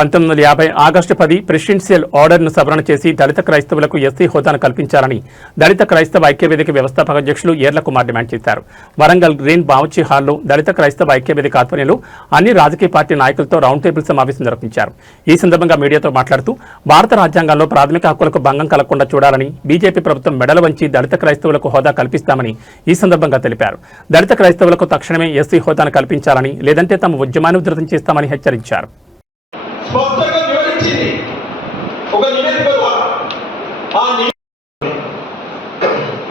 1950 August 10 presidential ఆర్డర్ను సవరణ చేసి దళిత క్రైస్తవులకు ఎస్సీ హోదాను కల్పించాలని దళిత క్రైస్తవ ఐక్యవేదిక వ్యవస్థాపక అధ్యక్షులు ఏర్ల కుమార్ డిమాండ్ చేశారు. వరంగల్ గ్రీన్ బావచి హాల్లో దళిత క్రైస్తవ ఐక్యవేదిక ఆధ్వర్యంలో అన్ని రాజకీయ పార్టీ నాయకులతో రౌండ్ టేబుల్ సమావేశం నిర్వహించారు. ఈ సందర్భంగా మీడియాతో మాట్లాడుతూ భారత రాజ్యాంగంలో ప్రాథమిక హక్కులకు భంగం కలగకుండా చూడాలని, బీజేపీ ప్రభుత్వం మెడలు వంచి దళిత క్రైస్తవులకు హోదా కల్పిస్తామని ఈ సందర్భంగా తెలిపారు. దళిత క్రైస్తవులకు తక్షణమే ఎస్సీ హోదాను కల్పించాలని, లేదంటే తమ ఉద్యమాన్ని ఉధృతం చేస్తామని హెచ్చరించారు. స్పష్టంగా వివరించింది ఒక నివేదిక ద్వారా.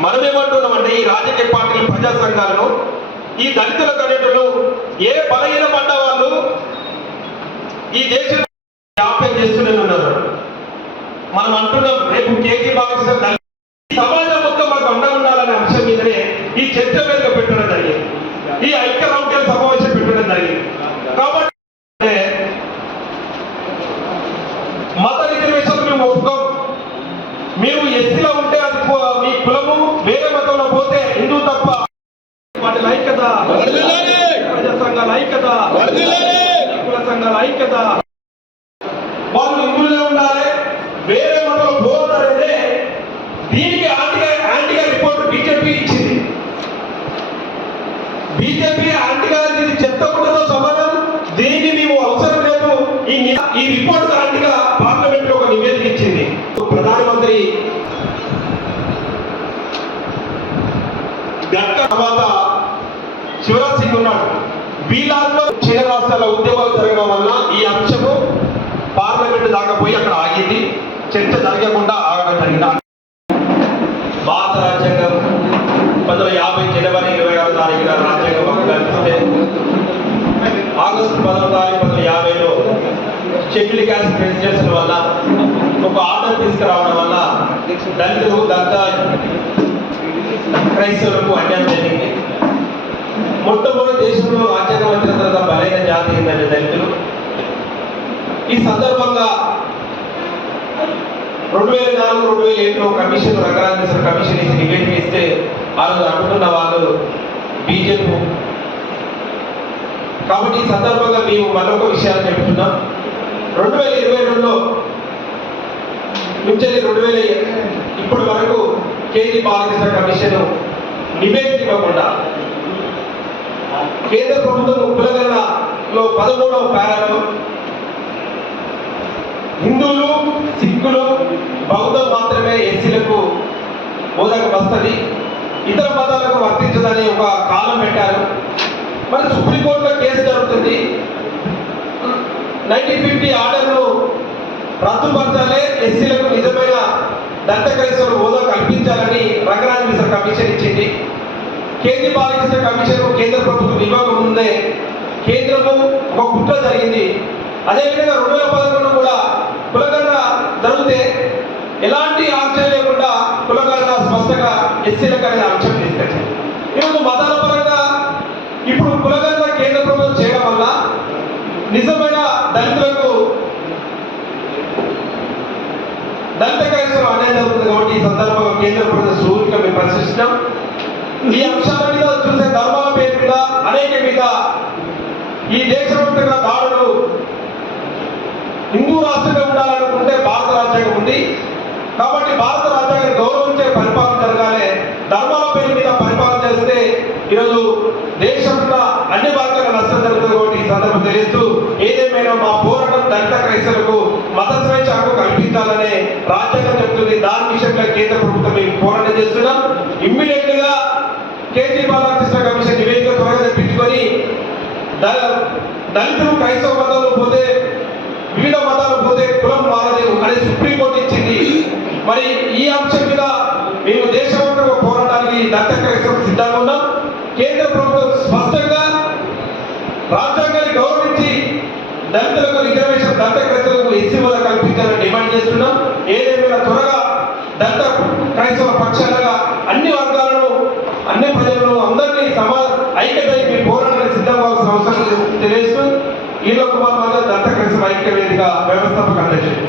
మనమేమంటున్నామంటే ఈ రాజకీయ పార్టీలు, ప్రజా సంఘాలను ఈ దళితుల కనేటలు ఏ బలహీన పడ్డ వాళ్ళు ఈ దేశం వ్యాప్యం చేస్తూనే ఉన్నారు. మనం అంటున్నాం రేపు కేజీ బాగా సమాజం మొత్తం మనకు అండగా ఉండాలనే అంశం మీదనే ఈ చర్చ వేదిక పెట్టడం జరిగింది, ఈ ఐక్య రౌండ్ టేబుల్ సమావేశం పెట్టడం జరిగింది. కాబట్టి మత రిజర్వేషన్ మేము ఒప్పుకోం. మీరు ఎస్సీలో ఉంటే అది మీ కులము, వేరే మతంలో పోతే హిందూ తప్ప. వాటి ఐక్యత, ప్రజా సంఘాల ఐక్యత, కుల సంఘాల ఐక్యత. వాళ్ళు హిందువులే ఉండాలి, వేరే మతంలో పోతారంటే దీనికి యాంటీగా రిపోర్ట్ బీజేపీ ఇచ్చింది. బీజేపీ యాంటీగా దీన్ని చెత్తకుండతో సమానం, దీనికి మేము అవసరం లేదు. ఈ రిపోర్ట్ యాంటీగా పార్లమెంట్ లో ఒక నివేదిక ఇచ్చింది. ప్రధానమంత్రి తర్వాత శివరాజ్ సింగ్ ఉన్నాడు. వీళ్ళలో చిన్న రాష్ట్రాల ఉద్యోగాలు జరగడం వల్ల ఈ అంశము పార్లమెంట్ దాకా పోయి అక్కడ ఆగింది, చర్చ జరగకుండా ఆగడం జరిగింది. భారత రాజ్యాంగం 1950 జనవరి 26వ తారీఖున రాజ్యాంగం కల్పిస్తే ఆగస్టు 10వ తారీఖు 1950లో షెడ్యూల్ క్యాస్ట్ ప్రెసిడెన్సీ వల్ల ఒక ఆర్డర్ తీసుకురావడం వల్ల దళితులు, దళిత క్రైస్తవులకు అన్యాయం జరిగింది. మొట్టమొదటి దేశంలో రాజ్యాంగం వచ్చిన తర్వాత బలైన జాతి ఏంటంటే దళితులు. ఈ సందర్భంగా 2004-2007లో కమిషన్, రంగరాజేశ్వర కమిషన్ ఇచ్చి నివేదిక ఇస్తే ఆ రోజు అనుకున్న వాళ్ళు బీజేపీ. కాబట్టి ఈ సందర్భంగా మేము మరొక విషయాన్ని చెప్తున్నాం. 2022లో నుంచి 2000 ఇప్పటి వరకు కేంద్ర బాలకృష్ణ కమిషన్ నివేదిక ఇవ్వకుండా కేంద్ర ప్రభుత్వం కులగణనలో 13వ పారాలో హిందువులు, సిక్కులు, బౌద్ధం మాత్రమే ఎస్సీలకు హోదాకు వస్తుంది, ఇతర మతాలకు వర్తించదని ఒక కాలం పెట్టారు. మరి సుప్రీంకోర్టులో కేసు జరుగుతుంది. 1950 ఆర్డర్ను రద్దుపరచాలి, ఎస్సీలకు నిజమైన దళిత క్రైస్తవుల హోదా కల్పించాలని రంగరాజేశ్వర కమిషన్ ఇచ్చింది. కేంద్ర బాలకృష్ణ కమిషన్ కేంద్ర ప్రభుత్వం ఇవ్వకముందే కేంద్రము ఒక కుట్ర జరిగింది. అదేవిధంగా 2011 కూడా కులగణన జరిగితే ఎలాంటి ఆంక్షలు లేకుండా కులగణన స్పష్టంగా ఎస్సీలకు అనేది అంశం తీసుకొచ్చింది. ఈరోజు మతాల పరంగా ఇప్పుడు కులగణన కేంద్ర ప్రభుత్వం చేయడం వల్ల నిజమైన దళితులకు, దళిత క్రైస్తవులు అన్యాయం జరుగుతుంది. కాబట్టి ఈ సందర్భంగా కేంద్ర ప్రభుత్వం సూటిగా మేము ప్రశ్నిస్తున్నాం. ఈ అంశాల మీద చూసే ధర్మాల పేరు మీద అనేక మీద ఈ దేశవ్యాప్తంగా దాడులు. హిందూ రాష్ట్రంగా ఉండాలనుకుంటే భారత రాజ్యాంగం ఉంది. కాబట్టి భారత రాజ్యాంగాన్ని గౌరవించే పరిపాలన జరగాలి. ధర్మాల పేరు మీద పరిపాలన చేస్తే ఈరోజు దేశంలో అన్ని వర్గాల నష్టం జరుగుతుంది. కాబట్టి ఈ సందర్భం తెలుస్తూ ఏదేమైనా మా పోరాటం దళిత క్రైస్తవులకు మత స్వేచ్ఛ హక్కు కల్పించాలనే రాజ్యాంగం చెప్తుంది. దాని విషయంలో కేంద్ర ప్రభుత్వం మేము పోరాటం చేస్తున్నాం. ఇమ్మీడియట్ గా కేంద్ర బాలకృష్ణ కమిషన్ నివేదిక త్వరగా తెప్పించుకొని దళితులు క్రైస్తవ మతాలు పోతే, వివిధ మతాలు పోతే కులం మారలేదు అనేది సుప్రీంకోర్టు ఇచ్చింది. మరి ఈ అంశం మీద మేము దేశవ్యాప్తంగా పోరాటానికి దళిత క్రైస్తవులకు సిద్ధంగా ఉన్నాం. కేంద్ర ప్రభుత్వం స్పష్టంగా రాజ్యాంగాన్ని గౌరవించి దళితులకు రిజర్వేషన్, దళిత క్రైస్తవులకు ఎస్సీ హోదా కల్పించాలని డిమాండ్ చేస్తున్నాం. ఏదేమైనా త్వరగా దళిత క్రైస్తవ పక్షాలుగా అన్ని వర్గాలను, అన్ని ప్రజలను, అందరినీ ఐక్యత మీ పోరాటానికి సిద్ధంగా అవసరం తెలియజేస్తూ ఏర్ల కుమార్ దళిత క్రైస్తవ ఐక్య వేదిక వ్యవస్థాపక అధ్యక్షుడు.